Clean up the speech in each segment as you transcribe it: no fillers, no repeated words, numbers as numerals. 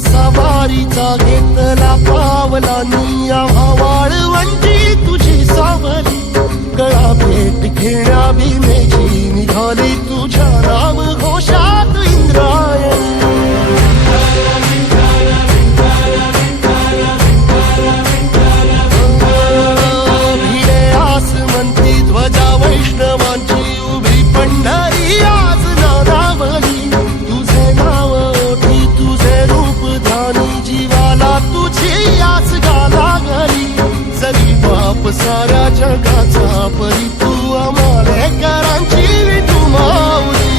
सवारीचा घेतला पावलांनी आम्हा वाळवंटी तुझी सावली गळा भेट घेण्या भीमेची निघाली तुझ्या नाम घोषात इंद्रायणी भिडे आसमंती ध्वजा वैष्णवांची उभी पंढरी आज नादावली तुझे नाव ओठी तुझे रूप ध्यानी जीवाला तुझी आस गा लागली जरी बाप साऱ्या जगाचा परी तू आमालेकरांची विठू माऊली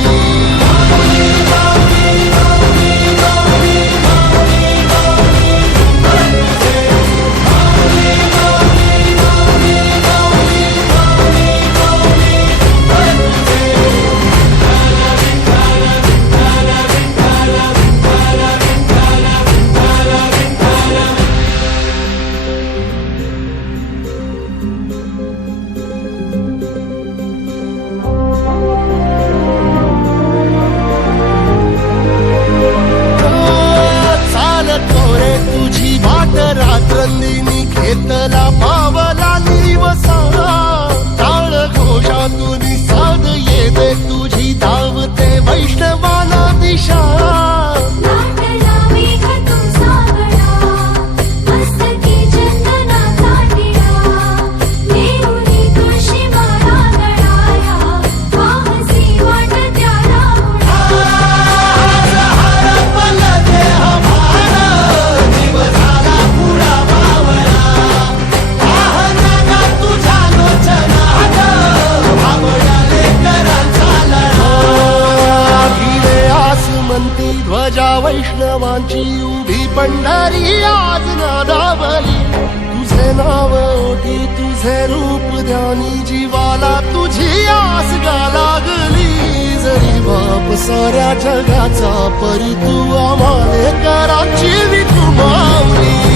रात्रंदिनी घेतला पावला निवसा टाळ घोषातून साध येते तुझी धावते वैष्णवाला दिशा ध्वजा वैष्णवांची उभी पंढरी आज नादावली तुझे नाव ओठी तुझे रूप ध्यानी जीवाला तुझी आस गा लागली जरी बाप साऱ्या जगाचा परी तू आमालेकरांची विठू माऊली